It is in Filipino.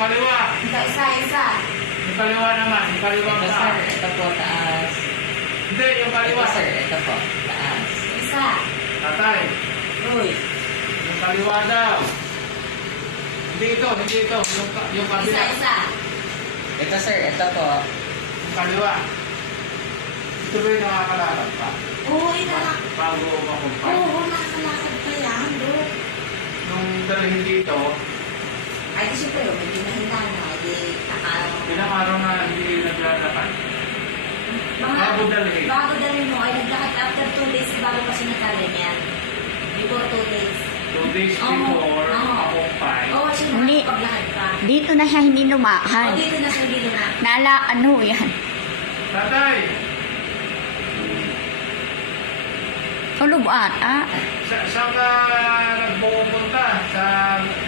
kaliwa. Isa. Yung kaliwa naman. Yung kaliwa Ito, pa. sir. Ito po, taas. Hindi, yung kaliwa. Ito, sir. Ito po, taas. Isa. Tatay. Uy. Yung kaliwa daw. Hindi ito. Yung kabila. Isa. Ito, sir. Ito po. Yung kaliwa. Ito ba yung nakakalakad pa? Oo, Bago makumpay. nakakalakad pa yan, Dok. Nung dalhin dito, Ay, di siyempre, medyo mahina na. Hindi, ilang araw na hindi naglalakad. Bago dalhin. Bago dalhin mo, ay naglakad after 2 days bago kasi nagkalan yan. Before 2 days. 2 days Oo. before Oo. makumpay. Oo, siya Hindi. nakapaglakad pa. Dito na siya hindi Oo, lumakad. dito na sa dito na. Nala, ano yan? Tatay, Tulog ata. saan ka nagpupunta? Sa